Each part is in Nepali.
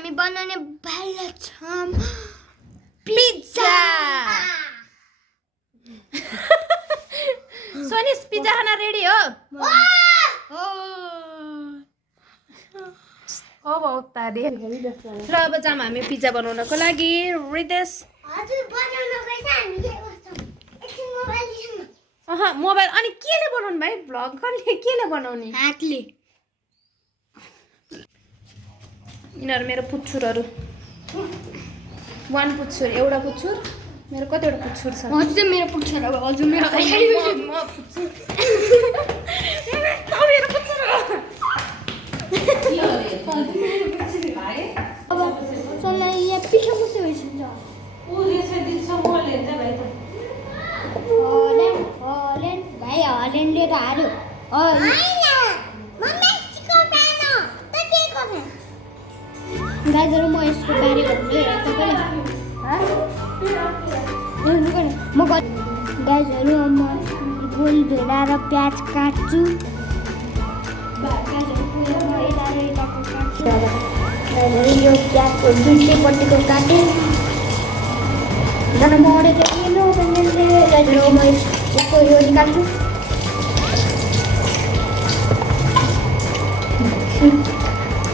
हामी बनाउने भाइला छौं पिज्जा सोनिस पिज्जा खाना रेडी हो अब तारे ल अब जाम हामी पिज्जा बनाउनको लागि रिदेश हजुर बनाउन गएछ हामी के गर्छौं एकछिन मोबाइल लिउँ मोबाइल अनि केले बनाउनु भाइ भ्लग गर्ने केले बनाउने हातले यिनीहरू मेरो पुच्छुरहरू वान पुच्छुर एउटा पुच्छुर मेरो कतिवटा पुच्छुर छ हजुर मेरो पुच्छुर अब हजुर मेरो म पुच्छुर मेरो पुच्छुर अब सोनाली यहाँ पिठो मुसे भइसक्छ हल्यान्ड भाइ हल्यान्डले त हार्यो गाइजहरू म यसको बारे भन्छु है तपाईँले म गाइजहरू म गोल भेडा र प्याज काट्छु गाइजहरू यो प्याजको दुईटैपट्टिको काटेँ जन मरे चाहिँ गाइजहरू म यसको यो निकाल्छु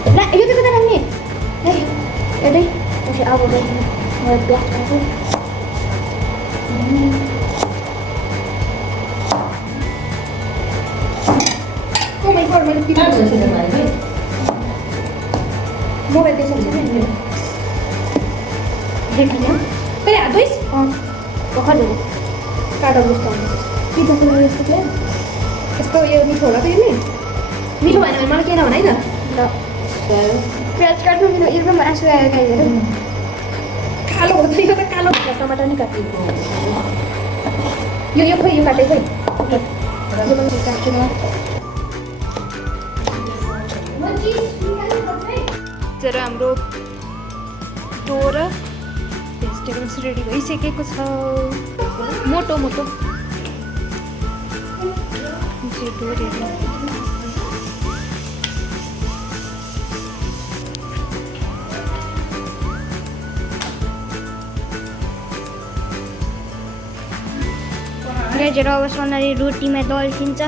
ल यो चाहिँ कता राख्ने यतै पछि अब म प्याज काट्छु मोबाइल त्यसो हुन्छ नि देखिन पहिले हात धोइस् भर्खर जाऊ काटा जस्तो पिज्जा खाना यस्तो क्या यस्तो यो मिठो होला त यसले मिठो भएन भने मलाई केही नभन है त ल प्याज काट्नु मेरो एकदम आँसु आयो गाइजहरू कालो हो त यो त कालो टमाटर नि काट्नु यो खोइ यो काटे खोइ काट्छु म जरा हाम्रो डो र भेजिटेबल्स रेडी भइसकेको छ मोटो मोटो डो रेडी गाइजहरू अब सोनाली रोटीमा दल्छिन्छ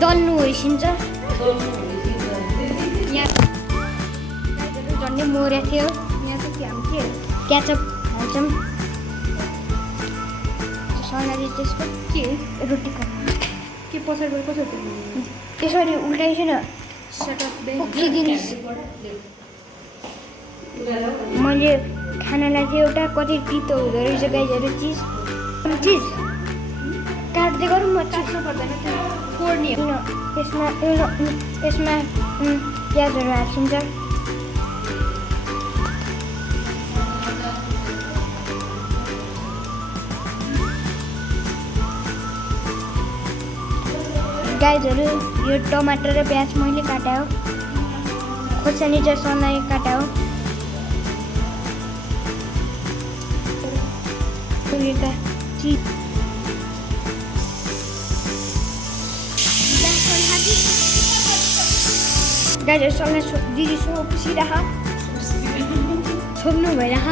दल्नु होइसिन्छ यहाँ झन्डै मोरेको थियो यहाँ चाहिँ के हामी के क्याचअप हाल्छौँ सोनाली त्यसको के रोटीको के पछाडि कसरी त्यसरी उल्टाइछु न उक्लिदिनुहोस् मैले खानालाई चाहिँ एउटा कति तितो हुँदो रहेछ गाइजहरू चिज काट्दै गरौँ म काट्नु पर्दैन त्यो फोड्ने यसमा यसमा प्याजहरू हाल्छिन्छ गाइजहरू यो टमाटर र प्याज मैले काटा हो खोर्सानी चाहिँ सोनाली काटा हो चिज गाइजहरूसँग दिदी सो पुसिरह छोप्नु भइरह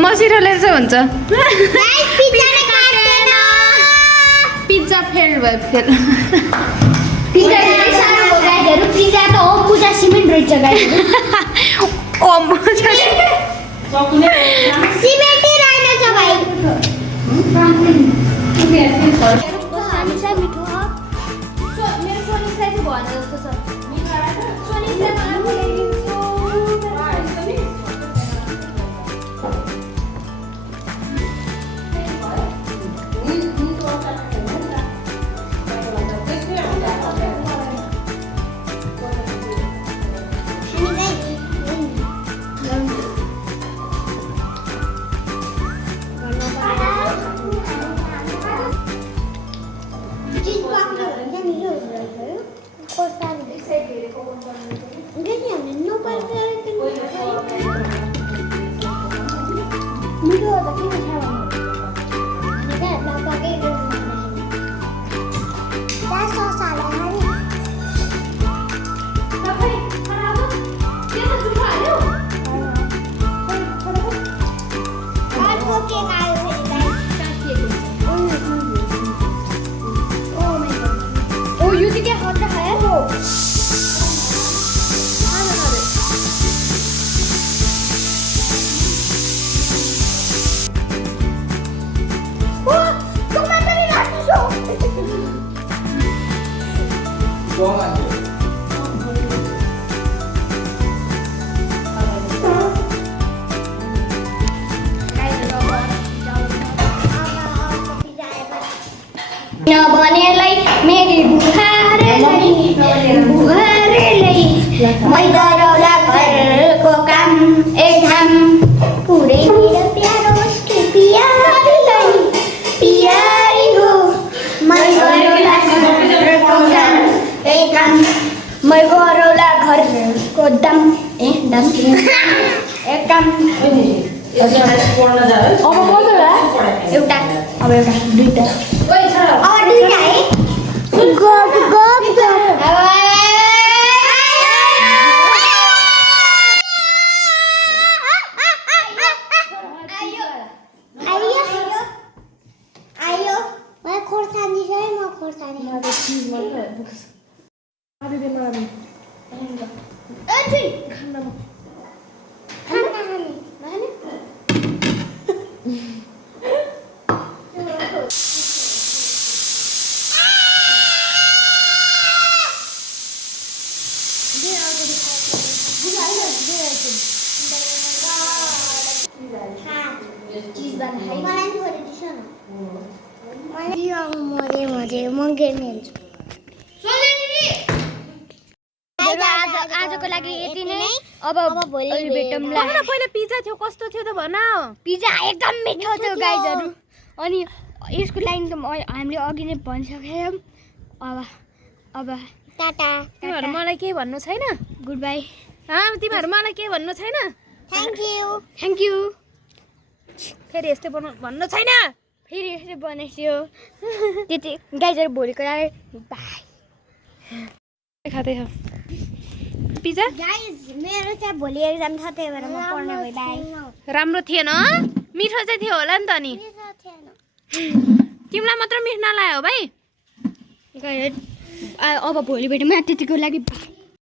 मसिरोले चाहिँ हुन्छ पिज्जा फेल भयो फेल पिज्जा त हो पूजा सिमेन्ट रहेछ सिमेन्टै रहेन छ भाइ केक आयो फेरि गाइस। ओ यो चाहिँ के खतरा खायो हो। ओ टमाटर नि राख्नु छ। नबनेलाई मेरी बुहारेलाई मैदरौला घरको काम एक धाम पुरै मेरो प्यारो उसकी पियारी हो मैदरौला घरको काम एक काम मैदरौला घरको दाम दाम एक काम अब एउटा अब एउटा दुईटा और दुईटा है गप गप आयो मैं खोर्सानी है म खोर्सानी आजको लागि यति नै अब भोलि भेटौँला। पहिला पिज्जा थियो कस्तो थियो त भन। पिज्जा एकदम मिठो थियो गाइजहरु। अनि यसको लागि त हामीले अघि नै भनिसक्यौं। अब टाटा। तिमीहरु मलाई के भन्नु छैन? Good by. तिमीहरु मलाई के भन्नु छैन? Thank you. फेरि यस्तै भन्नु छैन? फेरि यसरी बनेछु। त्यति गाइजहरु भोलिको लागि बाइ। खाँदै छ पिज्जा। गाइज मेरो चाहिँ भोलि एक्जाम छ त्यही भएर म पढ्न गए बाइ। राम्रो थिएन मिठो चाहिँ थियो होला नि त नि। तिमीलाई मात्र मिठो नलायो भाइ। अब भोलि भेटौँ त्यतिको लागि बाइ।